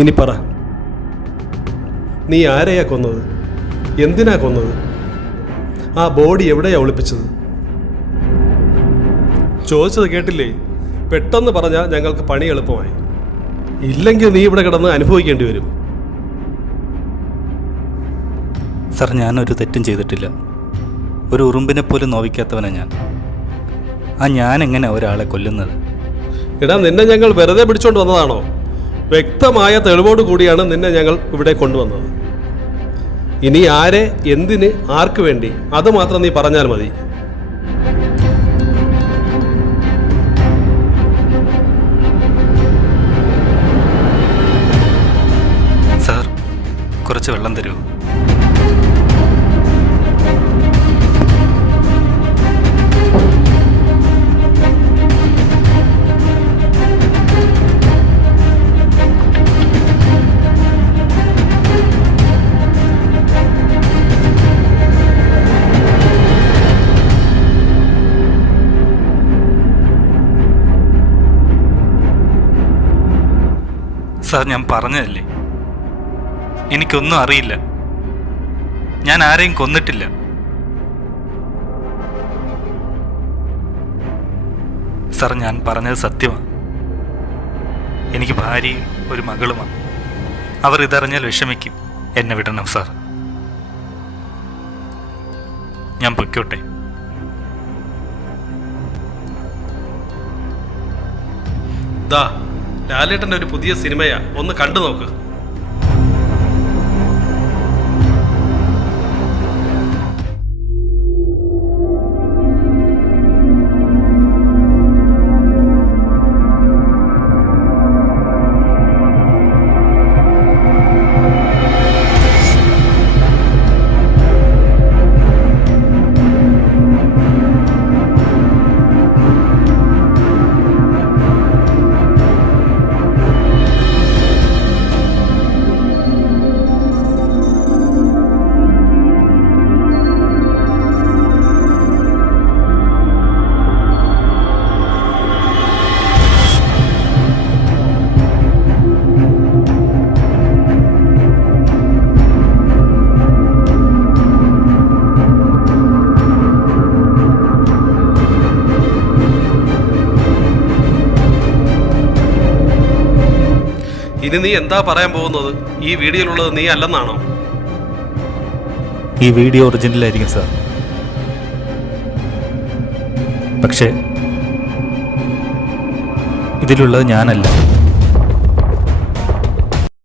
ഇനി പറ, നീ ആരെയാ കൊന്നത്? എന്തിനാ കൊന്നത്? ആ ബോഡി എവിടെയാ ഒളിപ്പിച്ചത്? ചോദിച്ചത് കേട്ടില്ലേ? പെട്ടെന്ന് പറഞ്ഞാൽ ഞങ്ങൾക്ക് പണി എളുപ്പമായി. ഇല്ലെങ്കിൽ നീ ഇവിടെ കിടന്ന് അനുഭവിക്കേണ്ടി വരും. സാർ, ഞാനൊരു തെറ്റും ചെയ്തിട്ടില്ല. ഒരു ഉറുമ്പിനെ പോലും നോവിക്കാത്തവനാ ഞാൻ. ഞാൻ എങ്ങനെ ഒരാളെ കൊല്ലുന്നത്? എടാ, നിന്നെ ഞങ്ങൾ വെറുതെ പിടിച്ചോണ്ട് വന്നതാണോ? വ്യക്തമായ തെളിവോട് കൂടിയാണ് നിന്നെ ഞങ്ങൾ ഇവിടെ കൊണ്ടുവന്നത്. ഇനി ആരെ, എന്തിന്, ആർക്ക് വേണ്ടി, അത് മാത്രം നീ പറഞ്ഞാൽ മതി. സാർ, കുറച്ച് വെള്ളം തരുമോ? സാർ, ഞാൻ പറഞ്ഞതല്ലേ, എനിക്കൊന്നും അറിയില്ല. ഞാൻ ആരെയും കൊന്നിട്ടില്ല. സാർ, ഞാൻ പറഞ്ഞത് സത്യമാണ്. എനിക്ക് ഭാര്യയും ഒരു മകളുമാണ്. അവർ ഇതറിഞ്ഞാൽ വിഷമിക്കും. എന്നെ വിടണം സാർ. ഞാൻ പൊയ്ക്കോട്ടെ? ദാ, ലാലേട്ടൻ്റെ ഒരു പുതിയ സിനിമയാ, ഒന്ന് കണ്ടു നോക്ക്. ഇനി നീ എന്താ പറയാൻ പോകുന്നത്? ഈ വീഡിയോയിലുള്ളത് നീ അല്ലെന്നാണോ? ഈ വീഡിയോ ഒറിജിനലായിരിക്കും സാർ. പക്ഷേ ഇതിലുള്ളത് ഞാനല്ല.